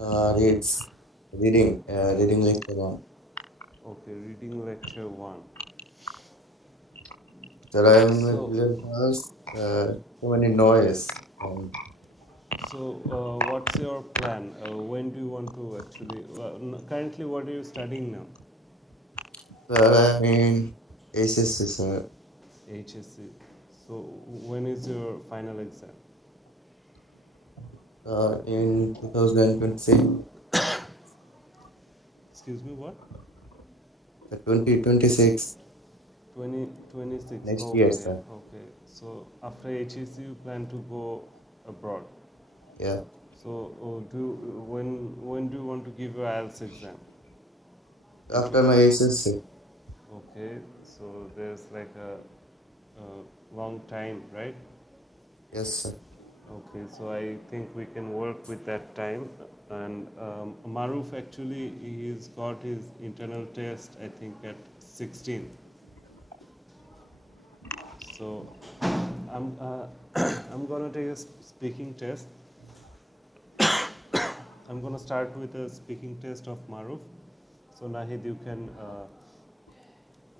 Reads reading lecture one. Okay, reading lecture one. Sir, I am a So, clear house. So many noise. what's your plan? When do you want to actually? Currently, what are you studying now? Sir, I'm in ACC, sir. HSC. So, when is your final exam? In 2026, Excuse me, what? 2026 2026. next year, Okay, sir. okay. So, after HSC, you plan to go abroad. Yeah. So, when do you want to give your IELTS exam? After my ACC, Okay, so there's like a long time, right? yes, sir. Okay, so I think we can work with that time. And Maruf actually he's got his internal test I think at 16. So I'm gonna take a speaking test. I'm gonna start with a speaking test of Maruf. So Nahid, you can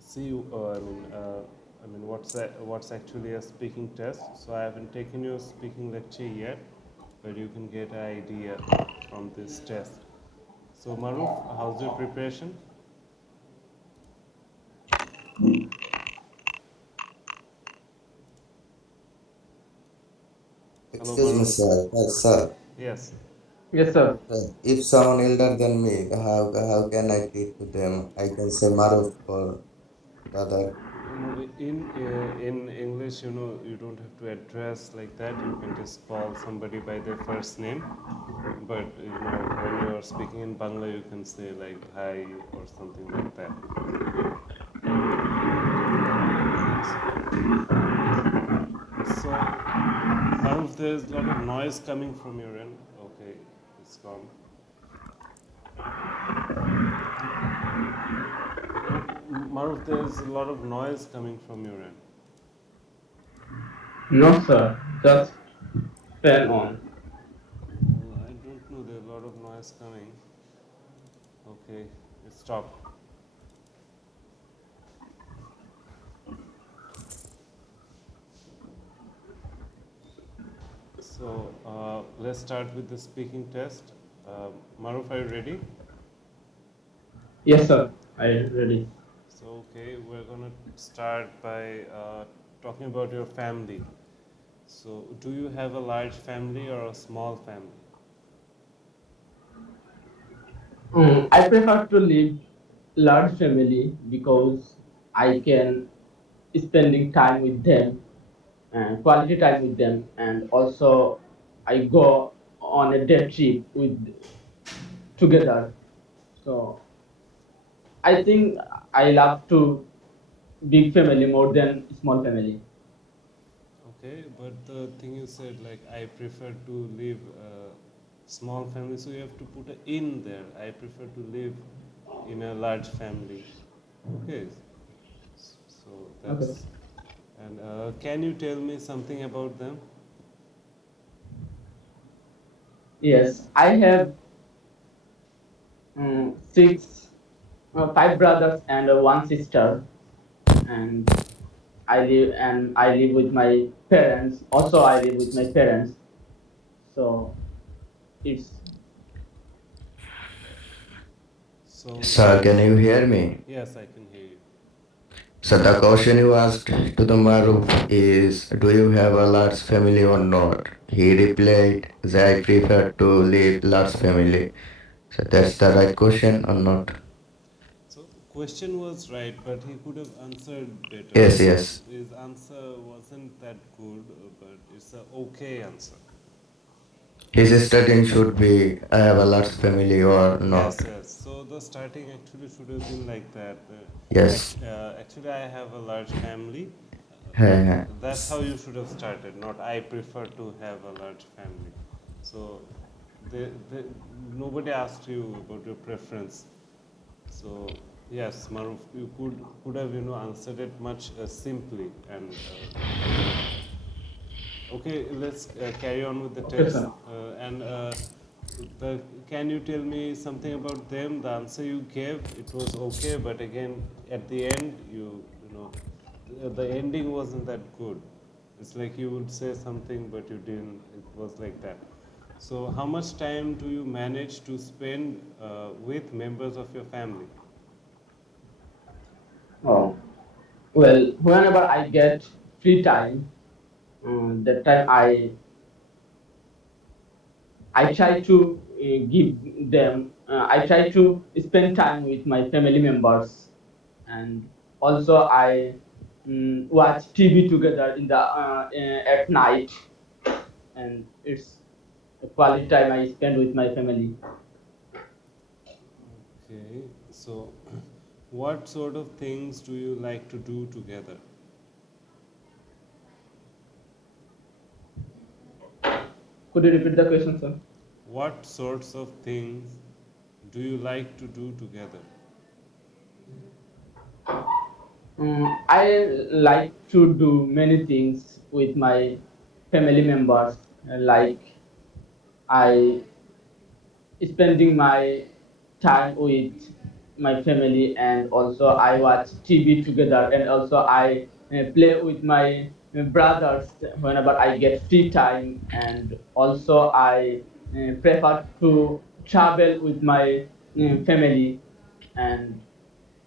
see. I mean, what's actually a speaking test? So I haven't taken your speaking lecture yet, but you can get an idea from this test. So Maruf, how's your preparation? Hello, Excuse me, Maruf. sir. Sir. Yes. Yes, sir. If someone elder than me, how can I treat to them? I can say Maruf or brother. No, in English, you don't have to address like that. You can just call somebody by their first name. But when you are speaking in Bangla, you can say like hi or something like that. So, Maruf, there's a lot of noise coming from your end. Okay, it's gone. Maruf, there's a lot of noise coming from your end. No, sir. Just fan on. I don't know, there's a lot of noise coming. Okay, it stopped. So, let's start with the speaking test. Maruf, are you ready? Yes, sir. I ready. So, okay, we're gonna start by talking about your family. So, do you have a large family or a small family? I prefer to live large family because I can spending time with them and quality time with them, and also I go on a day trip with together. So I think I love to big family more than small family. Okay, but the thing you said, like, I prefer to live small family, so you have to put a in there. I prefer to live in a large family. Okay, so Okay. that's. And can you tell me something about them? Yes, I have five brothers and one sister, and I live with my parents. Also, I live with my parents. So it's So, Sir, can you hear me? yes, I can hear you. So the question you asked to the Maruf is, do you have a large family or not? He replied, that I prefer to live large family. So that's the right question or not? So, question was right, but he could have answered better. Yes, So, yes. his answer wasn't that good, but it's a okay answer. His starting should be, I have a large family or not. Yes, yes. So the starting actually should have been like that. Yes. Actually, I have a large family, but Uh, that's how you should have started. Not I prefer to have a large family. So, they, nobody asked you about your preference. So yes, Maruf, you could have answered it much simply and okay. Let's carry on with the okay, test sir. and So can you tell me something about them? The answer you gave, it was okay, but again, at the end, you know, the ending wasn't that good. It's like you would say something, but you didn't. It was like that. So, how much time do you manage to spend with members of your family? Oh, well, whenever I get free time, that time I try to give them. I try to spend time with my family members, and also I watch TV together in the at night, and it's a quality time I spend with my family. Okay, so what sort of things do you like to do together? Could you repeat the question, sir? What sorts of things do you like to do together? I like to do many things with my family members, like I spending my time with my family, and also I watch TV together, and also I play with my brothers whenever I get free time, and also I prefer to travel with my family, and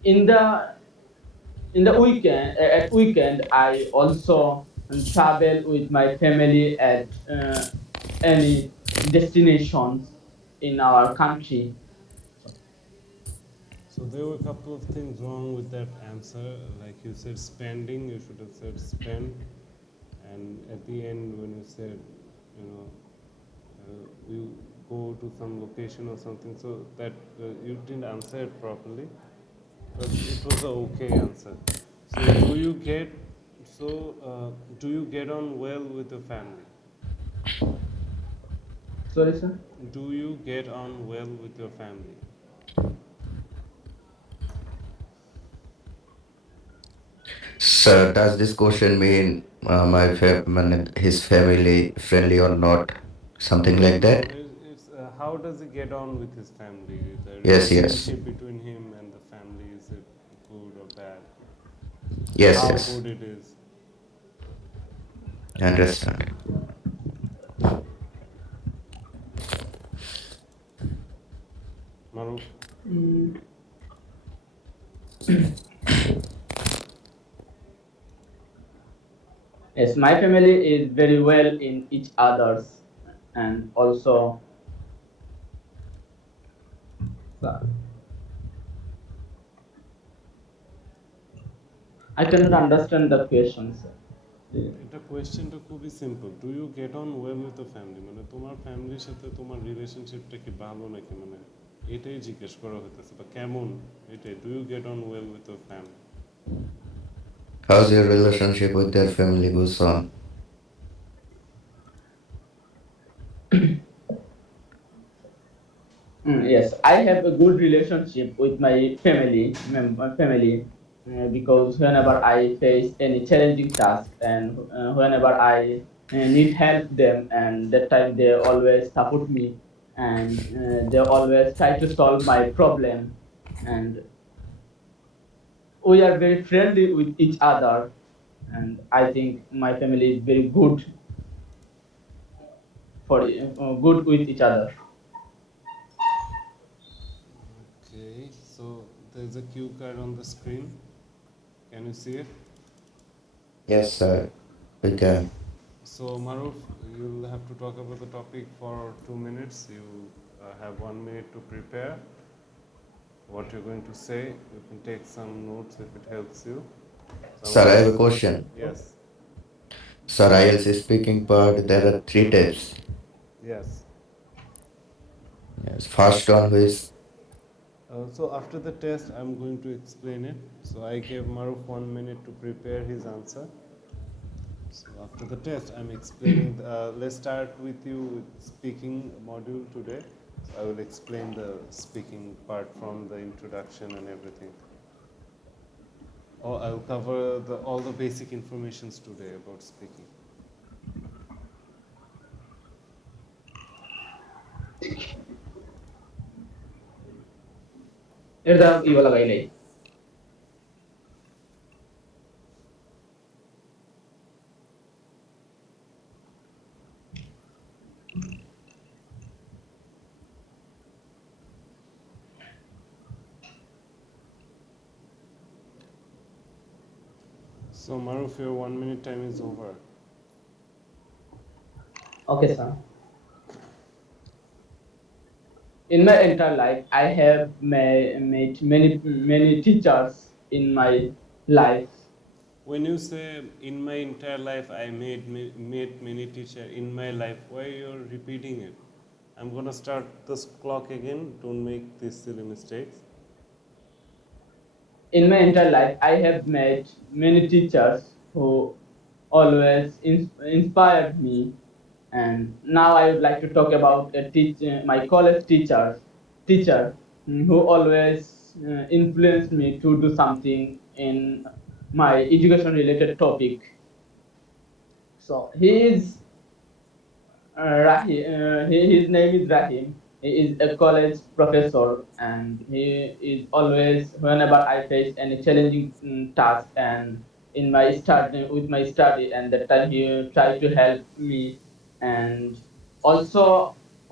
in the at weekend I also travel with my family at any destinations in our country. So there were a couple of things wrong with that answer. Like you said spending, you should have said spend. And at the end, when you said, you go to some location or something, so that you didn't answer it properly. But it was a okay answer. So do you get on well with your family? Sorry, sir. Do you get on well with your family? Sir, does this question mean his family friendly or not? Something like No, that? it's how does he get on with his family? The Yes, yes. relationship between him and the family, is it good or bad? Yes, How yes. good it is? Understand. Maruf? Mm, yes, my family is very well in each other's, and also I cannot understand the question, sir. এটা কোয়েশ্চেনটা খুবই simple, do you get on well with the family, মানে তোমার ফ্যামিলির সাথে তোমার রিলেশনশিপটা কি ভালো নাকি, মানে এটাই জিজ্ঞেস করা হইতেছে, বা কেমন, এটাই, do you get on well with the family? How's your relationship with their family goes on? Yes, I have a good relationship with my family, because whenever I face any challenging task, and whenever I need help them, and that time they always support me, and they always try to solve my problem, and we are very friendly with each other, and I think my family is very good good with each other. Okay, so there's a cue card on the screen. Can you see it? Yes, sir. We can. So, Maruf, you'll have to talk about the topic for 2 minutes. You have 1 minute to prepare what you're going to say. You can take some notes if it helps you. So Sir, I have a question. yes, Sir, IELTS speaking part, there are three types. yes. Yes. First one is So after the test, I'm going to explain it. So I gave Maruf 1 minute to prepare his answer. So after the test, I'm explaining. Let's start with you with speaking module today. So I will explain the speaking part from the introduction and everything. Or I'll cover all the basic informations today about speaking. এটা ইয়ে লাগাইলে। So Maruf, your 1 minute time is over. Okay, sir. In my entire life, I have met many teachers in my life. When you say in my entire life I made many teacher in my life, why you're repeating it? I'm gonna start this clock again. Don't make these silly mistakes. In my entire life, I have met many teachers who always inspired me. And now I would like to talk about my college teacher who always influenced me to do something in my education related topic. So his name is Rahim. He is a college professor, and he is always, whenever I face any challenging task and in my study with my study, and that time he try to help me. And also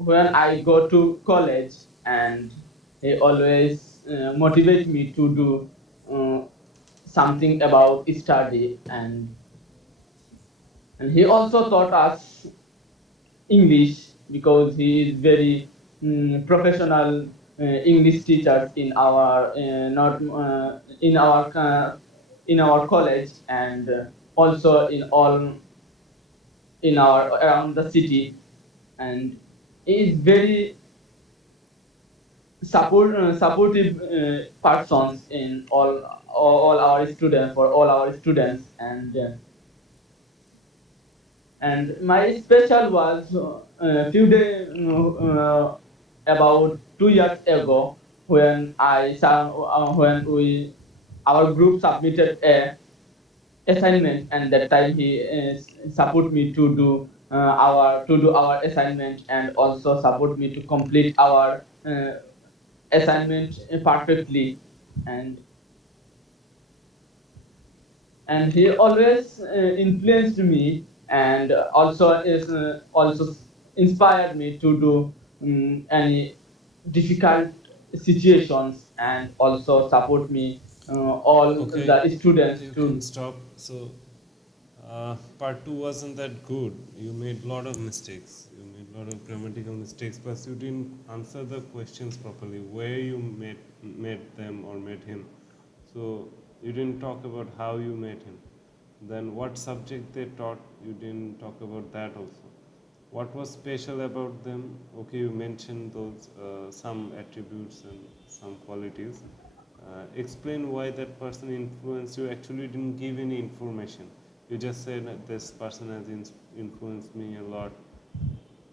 when I go to college, and he always motivate me to do something about study. And he also taught us English because he is very professional English teachers in our not in our college, and also in our around the city. And he is very supportive persons in all our students, for all our students. And my special was a few days about 2 years ago, when when we our group submitted a assignment, and that time he support me to do our assignment, and also support me to complete our assignment perfectly. And and he always influenced me, and also inspired me to do any difficult situations, and also support me all Okay, the students you can to. stop. So part two wasn't that good. You made a lot of mistakes. You made a lot of grammatical mistakes. Plus, you didn't answer the questions properly. Where you met them or met him. So you didn't talk about how you met him. Then what subject they taught. You didn't talk about that also. What was special about them? Okay, you mentioned those some attributes and some qualities. Explain why that person influenced you. Actually, you didn't give any information. You just said that this person has influenced me a lot.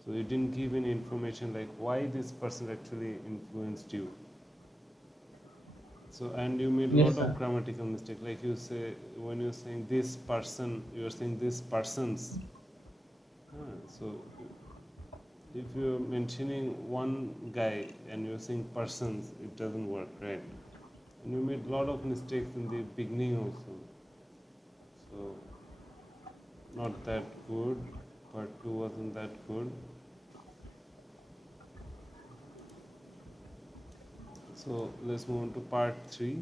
So you didn't give any information like why this person actually influenced you. So and you made a Yes, lot of sir. grammatical mistake. Like you say when you're saying this person, you're saying this persons. So if you're mentioning one guy and you're saying persons, it doesn't work, right? And you made a lot of mistakes in the beginning also. So not that good. Part two wasn't that good. So let's move on to part three.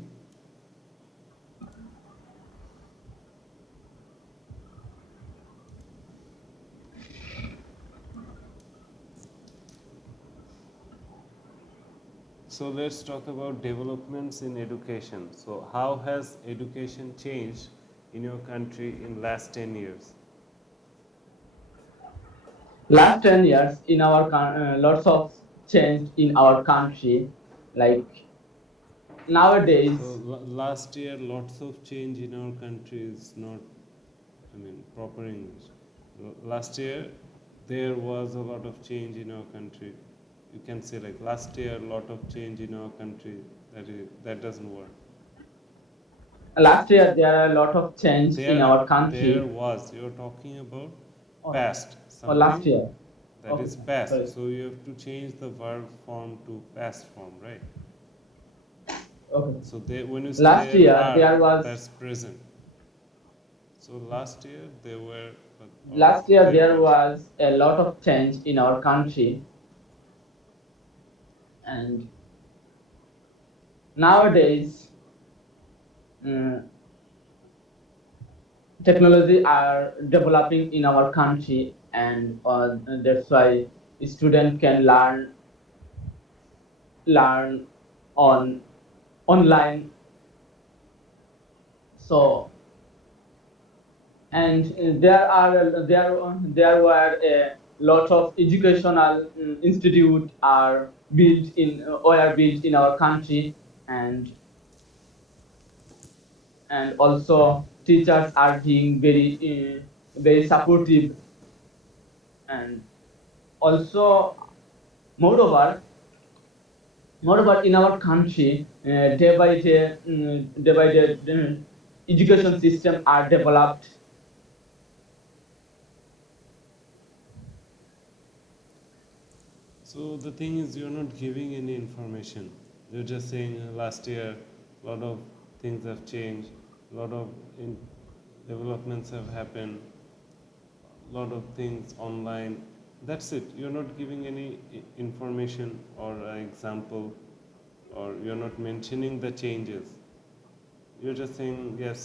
So let's talk about developments in education. So how has education changed in your country in last 10 years? Last 10 years in our lots of change in our country, like So nowadays. last year, lots of change in our country is not, I mean, proper English. Last year, there was a lot of change in our country. You can say like last year, a lot of change in our country. That doesn't work. Last year there are a lot of change in There, our there country. was. You're talking about or, past, or last something year. that Okay, is sir. past. Sorry. So you have to change the verb form to past form, right? Okay. So they, when you say Last there year are, there was that's present. So last year they were, or last year there there were. was a lot of change in our country, and nowadays mm, technology are developing in our country, and that's why student can learn on online. So, and there were a lot of educational institute are built in were built in our country, and also teachers are being very supportive, and also moreover moreover in our country, day by day education system are developed. So the thing is, you're not giving any information. You're just saying last year, a lot of things have changed, a lot of developments have happened, a lot of things online. That's it. You're not giving any information or an example, or you're not mentioning the changes. You're just saying yes.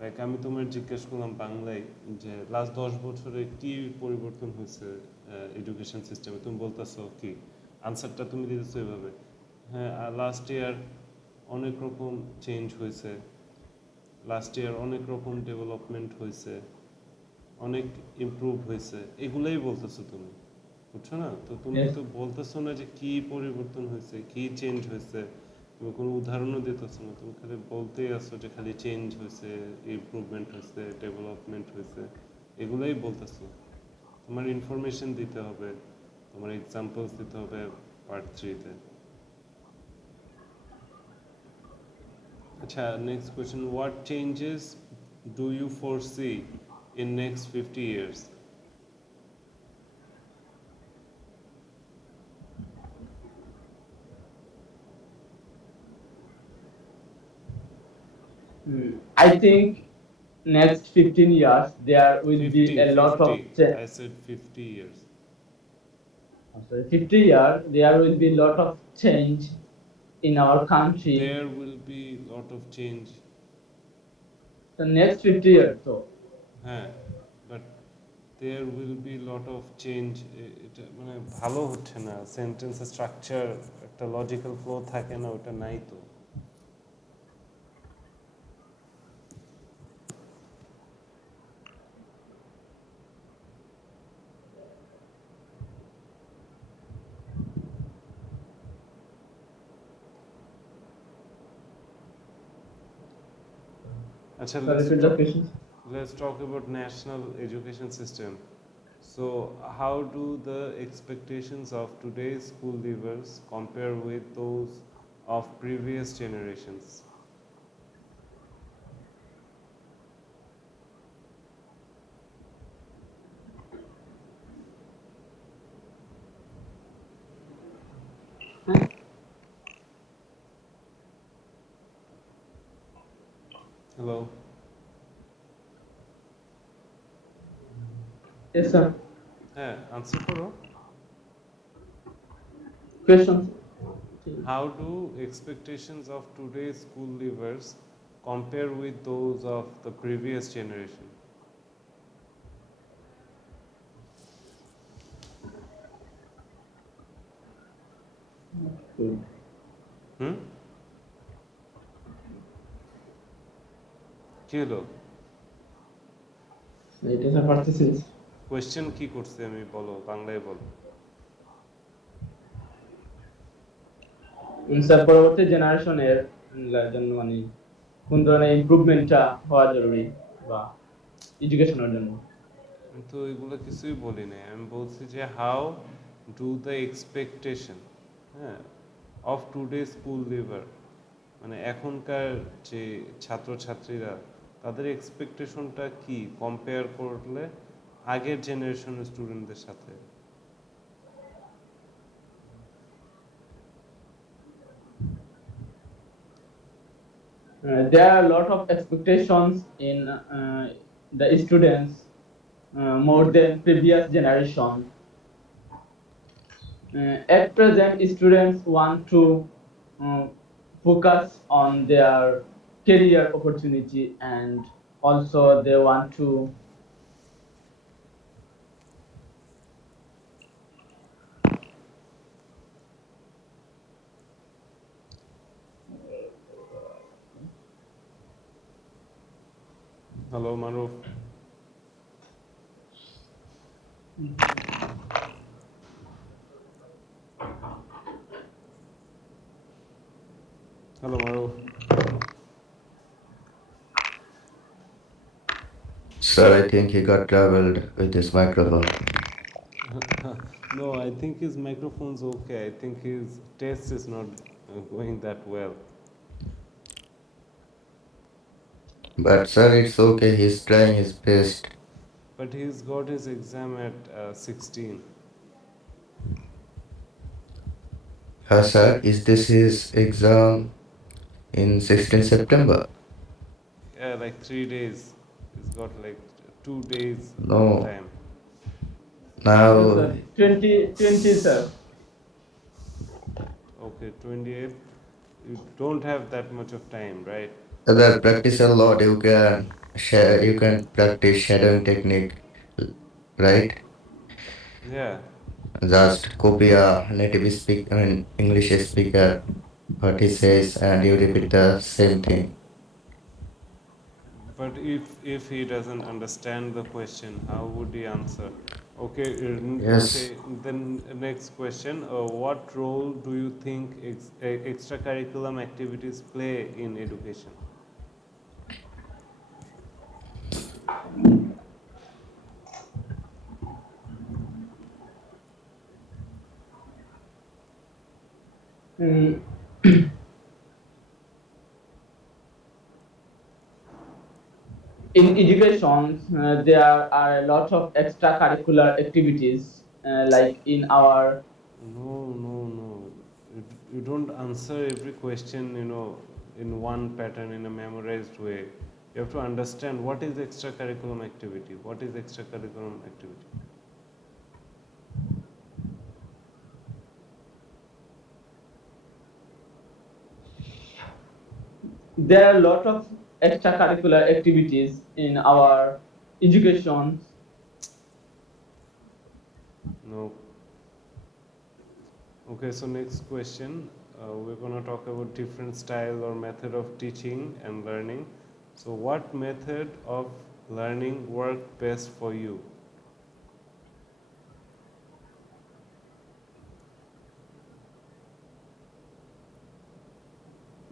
Like আমি তোমার জিজ্ঞেস করলাম বাংলায় যে লাস্ট 10 বছরে কি পরিবর্তন হয়েছে এডুকেশন সিস্টেমে, তুমি বলতেছো কি, আনসারটা তুমি দিতেছো এভাবে, হ্যাঁ লাস্ট ইয়ার অনেক রকম চেঞ্জ হয়েছে, লাস্ট ইয়ার অনেক রকম ডেভেলপমেন্ট হয়েছে, অনেক ইমপ্রুভ হয়েছে, এগুলাই বলতেছো তুমি, বুঝছো না? তো তুমি Yes. তো বলতেছো না যে কি পরিবর্তন হয়েছে, কি চেঞ্জ হয়েছে, তুমি কোনো উদাহরণও দিতেছো না, তুমি খালি বলতেই আসছো যে খালি চেঞ্জ হয়েছে, ইমপ্রুভমেন্ট হয়েছে, ডেভেলপমেন্ট হয়েছে, এগুলাই বলতেছো। তোমার ইনফরমেশন দিতে হবে, তোমার এক্সাম্পলস দিতে হবে পার্ট 3-তে। আচ্ছা, next question, what changes do you foresee in next 50 years? I think next 15 years there will be 50, a lot of 50. I said 50 years. sorry, 50 years there will be a lot of change in our country. There will be lot of change. The next 50 years, so হ্যাঁ, but there will be lot of change. এটা মানে ভালো হচ্ছে না, সেন্টেন্সের স্ট্রাকচার একটা logical flow থাকে না, ওটা নাই তো। আচ্ছা, repeat the question. let's talk about national education system. So how do the expectations of today's school leavers compare with those of previous generations? Hello? Yes, sir. হ্যাঁ, আনসার করো। Questions. How do expectations of today's school leavers compare with those of the previous generation? Good. হুম, কি হলো? It is a participant. Question কি করছে আমি বলো, বাংলায় বলো। স্যার পরবর্তী জেনারেশনের জন্য মানে কোন ধরনের ইমপ্রুভমেন্টটা হওয়া জরুরি বা এডুকেশনের জন্য। আমি তো এগুলো কিছুই বলি নাই, আমি বলছি যে হাউ ডু দ্য এক্সপেকটেশন, হ্যাঁ, অফ টুডে স্কুল লিভার, মানে এখনকার যে ছাত্রছাত্রীরা, তাদের এক্সপেকটেশনটা কি কম্পেয়ার করলে আগের জেনারেশনের স্টুডেন্টদের সাথে। There are a lot of expectations in the students more than previous generation. At present, students want to uh, focus on their career opportunity, and also they want to. Hello, Maruf. Hello, Maruf. Sir, I think he got troubled with his microphone. No, I think his microphone's okay. I think his test is not going that well. But sir, it's okay. He's trying his best. But he's got his exam at 16. Sir, is this his exam in 16 September? Yeah, like 3 days. He's got like 2 days No. time. No, Now, sir. 2020, sir. Okay, 28th. You don't have that much of time, right? other practice a lot. You can practice shadowing technique, right? Yeah, Just copy a English speaker, what he says, and you repeat the same thing. but if he doesn't understand the question, how would he answer? Okay, Yes. okay. Then next question: what role do you think extracurriculum activities play in education? Mm, in education, there are a lot of extracurricular activities, like in our. No, no, no. You don't answer every question, in one pattern, in a memorized way. You have to understand what is extracurriculum activity. What is extracurriculum activity? There are a lot of extracurricular activities in our education. No. Okay, so next question. We're going to talk about different style or method of teaching and learning. So, what method of learning worked best for you?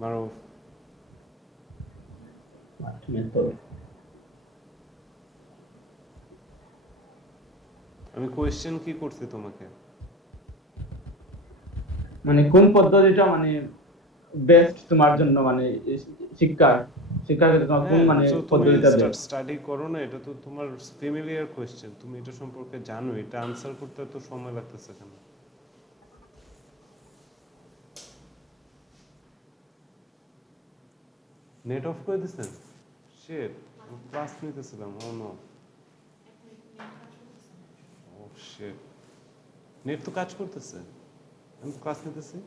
Maruf, What method? আমি কোয়েশ্চেন কি করছি তোমাকে? মানে কোন পদ্ধতিটা মানে বেস্ট তোমার জন্য, মানে শিক্ষার শিক্ষার ক্ষেত্রে তোমার কোন হ্যাঁ, মানে তো তুমি পদ্ধতিটা বেস্ট? স্টাডি করো না, এটা তো তোমার ফ্যামিলিয়ার কোয়েশ্চেন, তুমি এটা সম্পর্কে জানো, এটা আনসার করতে তো সময় লাগতেছে কেন? নেট অফ করে দিচ্ছেন? শিট, ক্লাস নিতেছিলাম। Oh no, oh shit, net তো কাজ করতেছে, আমি ক্লাস নিতেছি।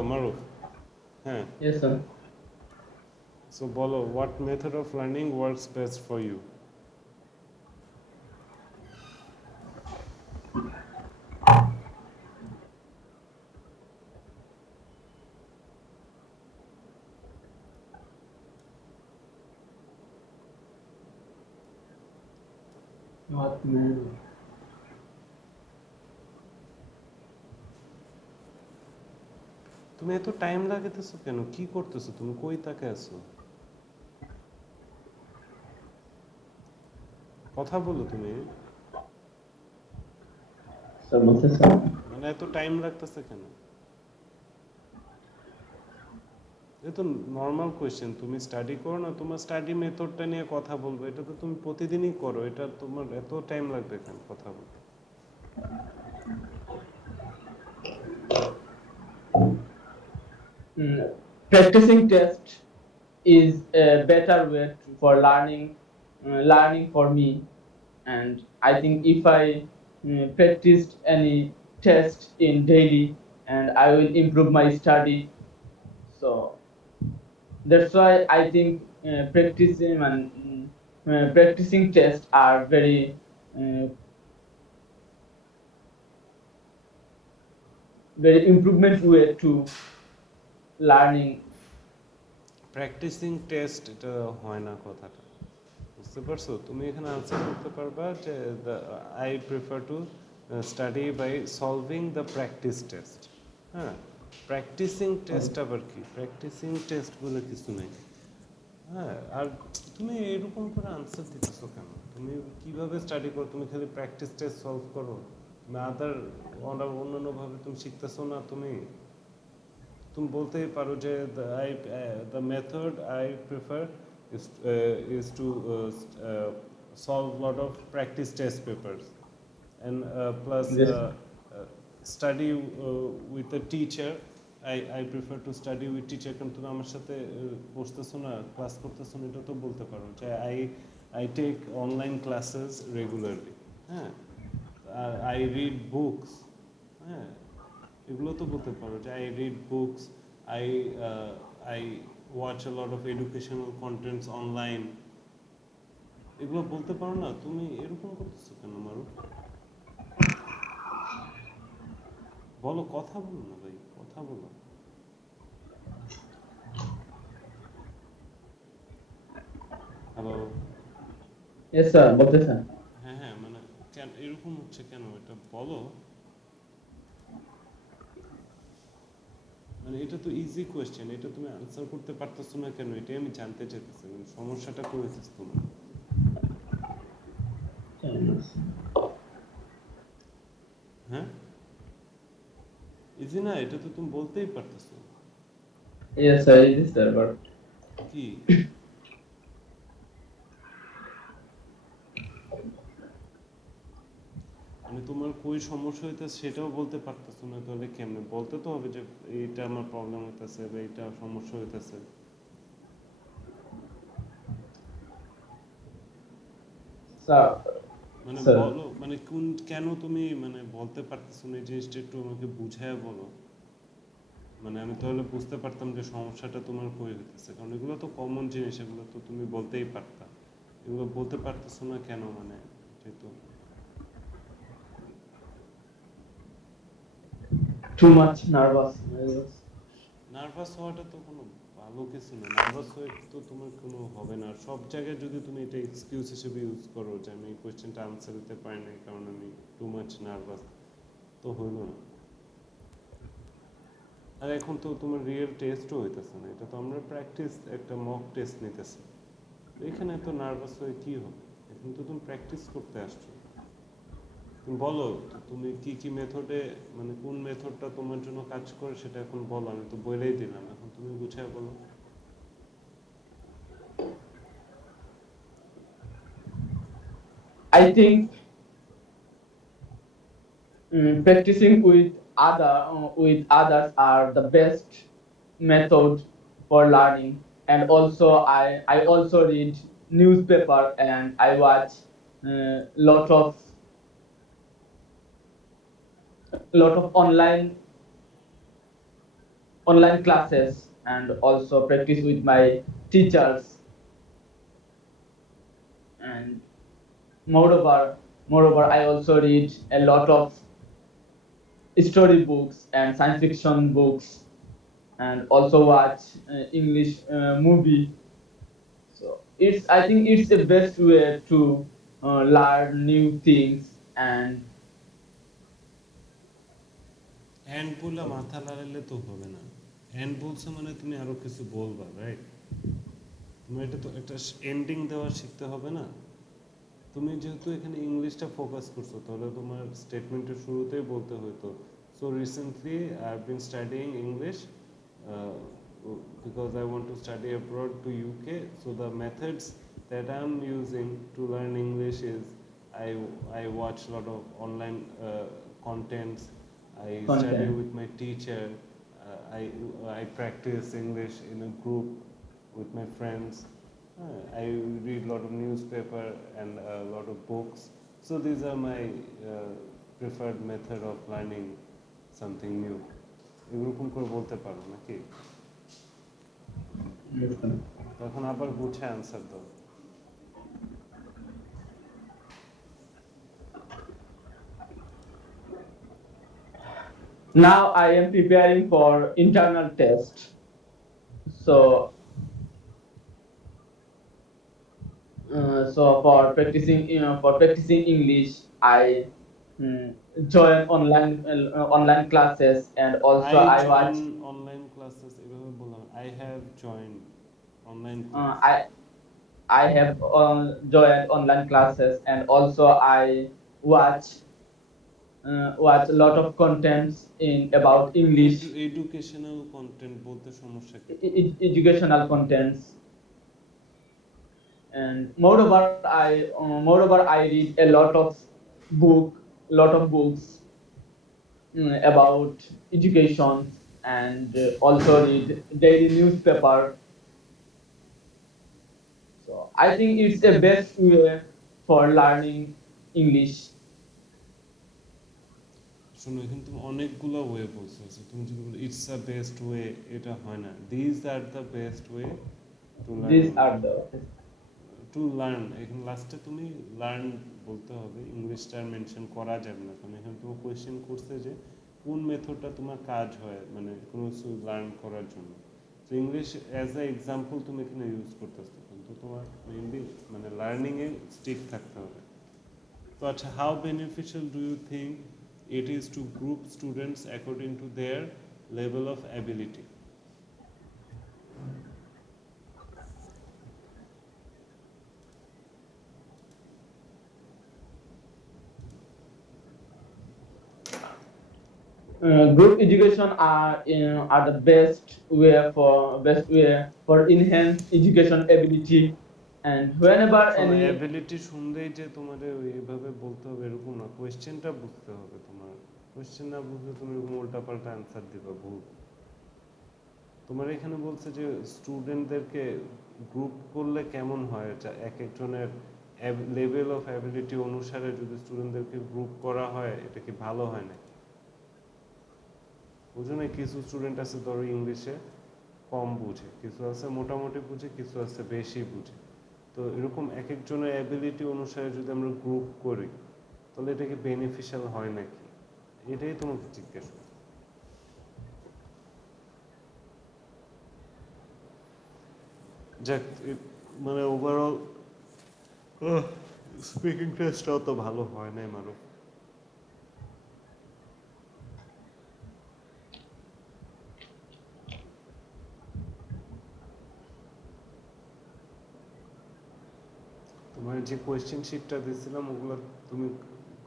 হ্যালো মারুফ। হ্যাঁ, Yes, sir. সো বলো, what method of learning works best for you? What man? তুমি এত টাইম লাগাইতেছো কেন? কি করতেছো তুমি? কই তাকে আছো? কথা বলো তুমি। Sir, what's this, sir? মানে এত টাইম লাগতেছে কেন? এ তো নর্মাল কোয়েশ্চেন। তুমি স্টাডি করো না, তোমার স্টাডি মেথডটা নিয়ে কথা বলবো, এটা তো তুমি প্রতিদিনই করো, এটা তোমার এত টাইম লাগবে কেন কথা বলতে? Mm, Practicing test is a better way for learning for me. And I think if I practiced any test in daily, and I will improve my study. So that's why I think practicing tests are uh, very improvement way to learning. Practicing test এটা হয় না কথাটা, বুঝতে পারছো? তুমি এখানে আনসার করতে পারবা যে I prefer to study by solving the practice test. হ্যাঁ, প্র্যাকটিসিং টেস্ট আবার কি? প্র্যাকটিসিং টেস্ট বলে কিছু নেই। হ্যাঁ, আর তুমি এরকম করে আনসার দিতেছো কেন? তুমি কিভাবে স্টাডি করো? তুমি খালি প্র্যাকটিস টেস্ট সলভ করো? তুমি আদার অন্যান্যভাবে তুমি শিখতেছো না? তুমি বলতেই পারো যে the method I prefer is to solve lot of practice test papers and plus Yes. study with a teacher. I prefer to study with teacher, কারণ তুমি আমার সাথে বসতেছো না, ক্লাস করতেছো না, এটা তো বলতে পারো যে I take online classes regularly. হ্যাঁ, I read books. হ্যাঁ, এগুলো তো বলতে পারো যে I read books, I I watch a lot of educational contents online. এগুলো বলতে পারো না? তুমি এরকম করতেছো কেন মারু? বলো, কথা বলো না ভাই, কথা বলো। Hello. Yes, sir. What's this, sir? হ্যাঁ হ্যাঁ, মানে কেন এরকম হচ্ছে কেন এটা বলো। মানে এটা তো ইজি কোয়েশ্চেন, এটা তুমি আনসার করতে পারতেছো না কেন? এটাই আমি জানতে চাইতেছি, মানে সমস্যাটা করেছিস তোমার। হ্যাঁ, ইজি না, এটা তো তুমি বলতেই পারতেছো। Yes, sir. It is, sir. But কি? মানে তোমার কই সমস্যা হইতেছে সেটাও বলতে পারতেছো না, তাহলে কেমনে? বলতে তো হবে যে এইটা আমার প্রবলেম হইতেছে বা এইটা সমস্যা হইতেছে। sir, মানে sir. বলো, মানে কেন তুমি মানে বলতে পারতেছো না, এই জিনিসটা একটু আমাকে বুঝায় বলো। মানে আমি তাহলে বুঝতে পারতাম যে সমস্যাটা তোমার কই হইতেছে, কারণ এগুলো তো কমন জিনিস, এগুলো তো তুমি বলতেই পারতা। এগুলো বলতে পারতেছো না কেন? মানে যেহেতু Too much nervous. নার্ভাস হওয়াটা তো কোনো ভালো কিছু না। নার্ভাস হয়ে তো তোমার কোনো হবে না। আর সব জায়গায় যদি তুমি এটা এক্সকিউজ হিসেবে ইউজ করো যে আমি এই কোয়েশ্চেনটা আনসার দিতে পারি নাই কারণ আমি টু মাচ নার্ভাস, তো হইল না। আর এখন তো তোমার রিয়েল টেস্টও হইতেছে না, এটা তো আমরা প্র্যাকটিস একটা মক টেস্ট নিতেছি। এখানে তো নার্ভাস হয়ে কি হবে? এখন তো তুমি প্র্যাকটিস করতে আসছো। তুমি বলো তুমি কি কি মেথডে, মানে কোন মেথডটা তোমার জন্য কাজ করে সেটা এখন বলো। আমি তো বলেই দিলাম, এখন তুমি গুছিয়ে বলো। I think practicing with others are the best method for learning. And also, I also read newspaper and I watch lot of online classes and also practice with my teachers. And moreover, I also read a lot of story books and science fiction books, and also watch English movie. So I think it's the best way to learn new things. And and বলে মাথা লাগালে তো হবে না, অ্যান্ড বলছে মানে তুমি আরও কিছু বলবা, রাইট? তুমি এটা তো একটা এন্ডিং দেওয়া শিখতে হবে না? তুমি যেহেতু এখানে ইংলিশটা ফোকাস করছো, তাহলে তোমার স্টেটমেন্টের শুরুতেই বলতে হতো, so recently I have been studying English because I want to study abroad to UK. So the methods that I'm using to learn English is I I watch a lot of online contents. I study content. with my teacher. I practice English in a group with my friends. I read a lot of newspaper and a lot of books. So these are my preferred method of learning something new. এরকম করে বলতে পারো নাকি? তখন আবার গুছে অ্যান্সার দাও। Now I am preparing for internal test. So for practicing English, I mm, join online classes, and also I I join watch. online classes, এভাবে বললাম, I have joined online Uh, class. I I have joined online classes, and also I watch watch a lot of contents in about English, educational content বলতে সমস্যা কি তোমার? educational contents. And moreover I read a lot of books about education, and also read daily newspaper. So I think it's a best way for learning English. শোনো, এখানে তুমি অনেকগুলো ওয়ে বলছো, তুমি যদি বলো ইটস আ বেস্ট ওয়ে, এটা হয় না। These are the best way to learn These are English. the to learn, এখানে লাস্টে তুমি লার্ন বলতে হবে, ইংলিশটা মেনশন করা যাবে না, কারণ এখানে তোমার কোয়েশ্চেন করছে যে কোন মেথডটা তোমার কাজ হয়, মানে কোনো কিছু লার্ন করার জন্য। তো ইংলিশ অ্যাজ এ এক্সাম্পল তুমি এখানে ইউজ করতেছো, কিন্তু তোমার মেইনলি মানে লার্নিংয়ে স্টিক থাকতে হবে। তো আচ্ছা, how beneficial do you think it is to group students according to their level of ability? group education are the best way for enhance education ability. And whenever শোনো, any অ্যাবিলিটি শুনলেই যে তোমার এইভাবে বলতে হবে এরকম না, কোয়েশ্চেনটা বুঝতে হবে তোমার। কোয়েশ্চেন না বুঝলে তুমি এরকম উল্টাপাল্টা অ্যান্সার দিবা, ভুল। তোমার এখানে বলছে যে স্টুডেন্টদেরকে গ্রুপ করলে কেমন হয়, এক একজনের লেভেল অফ অ্যাবিলিটি অনুসারে যদি স্টুডেন্টদেরকে গ্রুপ করা হয়, এটা কি ভালো হয় না? বুঝো না, কিছু স্টুডেন্ট আছে ধরো ইংলিশে কম বুঝে, কিছু আছে মোটামুটি বুঝে, কিছু আছে বেশি বুঝে। তো এরকম এক একজনের অ্যাবিলিটি অনুসারে যদি আমরা গ্রুপ করি, তাহলে এটা কি বেনিফিশিয়াল হয় নাকি, এটাই তোমাকে জিজ্ঞেস করি। যাক, মানে ওভারঅল স্পিকিং টেস্টটাও তো ভালো হয় নাই মারুফ। তোমার যে কোয়েশ্চেন শিটটা দিছিলাম ওগুলো তুমি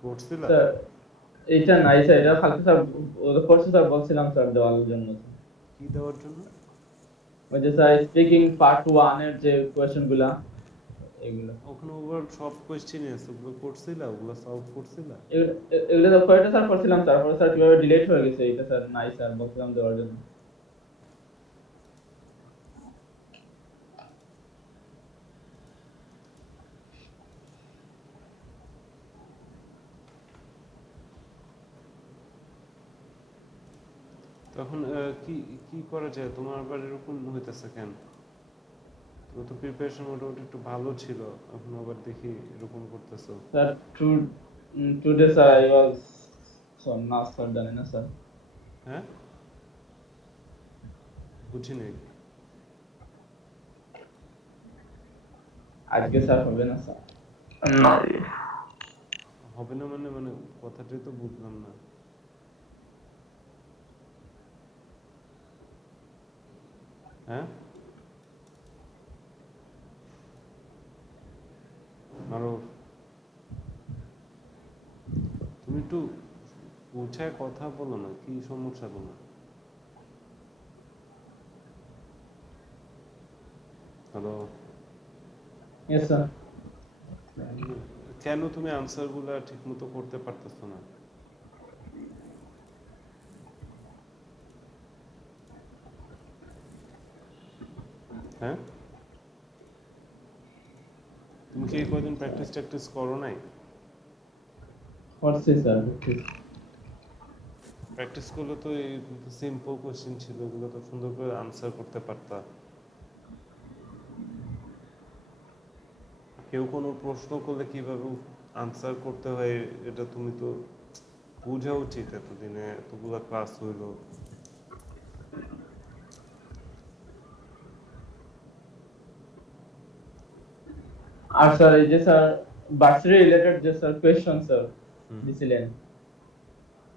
করছিলা? স্যার, এটা নাই স্যার, এটা ফালতু স্যার, পরশু স্যার বলছিলাম স্যার দেওয়ার জন্য। কি দেওয়ার জন্য? ওই যে স্যার স্পিকিং পার্ট 1 এর যে কোয়েশ্চেন গুলা, এগুলো ওখানে ওভার সব কোয়েশ্চেনই আছে, ওগুলো করছিলা, ওগুলো সলভ করছিলা? এগুলো তো কয়টা স্যার করছিলাম স্যার, পরে স্যার কিভাবে ডিলিট হয়ে গেছে, এটা স্যার নাই স্যার বলছিলাম দেওয়ার জন্য। তখন কি কি করা যায়? তোমার আবার এরকম হইতেছে কেন? তোমার তো প্রিপারেশন মোটামুটি একটু ভালো ছিল, এখন আবার দেখি এরকম করতেছো। Sir, today, sir, I was so না স্যার জানি না স্যার। হ্যাঁ, বুঝি নাই। আজকে স্যার হবে না স্যার। না হবে না মানে মানে কথাটাই তো বুঝলাম না। হ্যাঁ, আরো তুমি একটু উঠায় কথা বলো না, কি সমস্যা তোমার? হ্যালো। Yes sir. কেন তুমি আনসারগুলা ঠিক মতো করতে পারতেছো না? হ্যাঁ, তুমি কি এই কয়দিন প্র্যাকটিস ট্যাকটিস করো নাই? করছি স্যার। প্র্যাকটিস করলে তো এই সিম্পল কোশ্চেন ছিল, এগুলো তো সুন্দর করে আনসার করতে পারতা। কেউ কোনো প্রশ্ন করলে কিভাবে আনসার করতে হয় এটা তুমি তো বোঝা উচিত, এতদিনে এতগুলা ক্লাস হইলো। আর স্যার এই যে স্যার ভার্সিটি রিলেটেড যে স্যার কোয়েশ্চন স্যার দিছিলেন,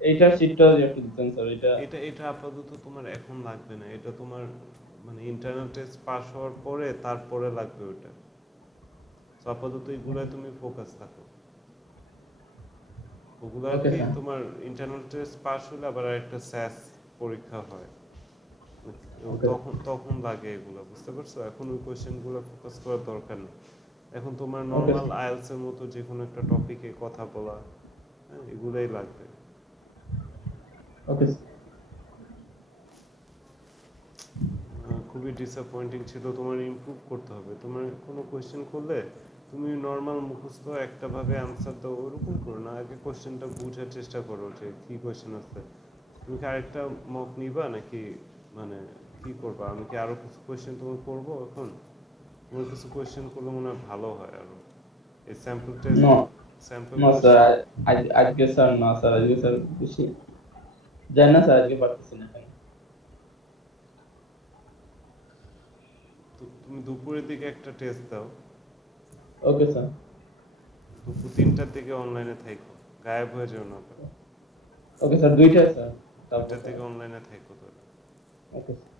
এইটার শীটটাও একটু দিতেন স্যার। এটা এটা এটা আপাতত তোমার এখন লাগবে না, এটা তোমার মানে ইন্টারনাল টেস্ট পাস হওয়ার পরে তারপরে লাগবে ওটা। তো আপাতত এগুলায় তুমি ফোকাস থাকো। ওগুলো আর ওকে কি স্যার। তোমার ইন্টারনাল টেস্ট পাস হলে আবার একটা স্যাস পরীক্ষা হয়, ওকে তখন তখন লাগে এগুলো, বুঝতে পারছো? এখন ওই কোয়েশ্চেনগুলো ফোকাস করার দরকার নেই। এখন তোমার ওকে নর্মাল আইএলস এর মতো যে কোনো একটা টপিকে কথা বলা, হ্যাঁ, এগুলাই লাগবে। ওকে খুবই ডিসঅ্যাপয়েন্টিং ছিল, তোমার ইমপ্রুভ করতে হবে। তোমার কোনো কোয়েশ্চেন করলে তুমি নর্মাল মুখস্থ একটা ভাবে অ্যান্সার দাও, ওরকম করো না, আগে কোয়েশ্চেনটা বোঝার চেষ্টা করো যে কী কোয়েশ্চেন আছে। তুমি কি আরেকটা মক নিবা নাকি, মানে কি করবা? আমি কি আরো কিছু কোয়েশ্চেন তোমার করবো এখন? তোমার কিছু কোয়েশ্চেন করলে মনে হয় ভালো হয় আরো। এই sample test, no sample no sir, question. আজকে স্যার না স্যার, আজকে স্যার বেশি জানি না স্যার, আজকে পারতেছি না কেন। তুমি দুপুরের দিকে একটা টেস্ট দাও, ওকে স্যার। দুপুর 3টার দিকে অনলাইনে থাকো, গায়েব হয়ে যাও না। ওকে স্যার, দুইটা স্যার, তারপর 2টার স্যার। দিকে অনলাইনে থাকো তো। Okay sir.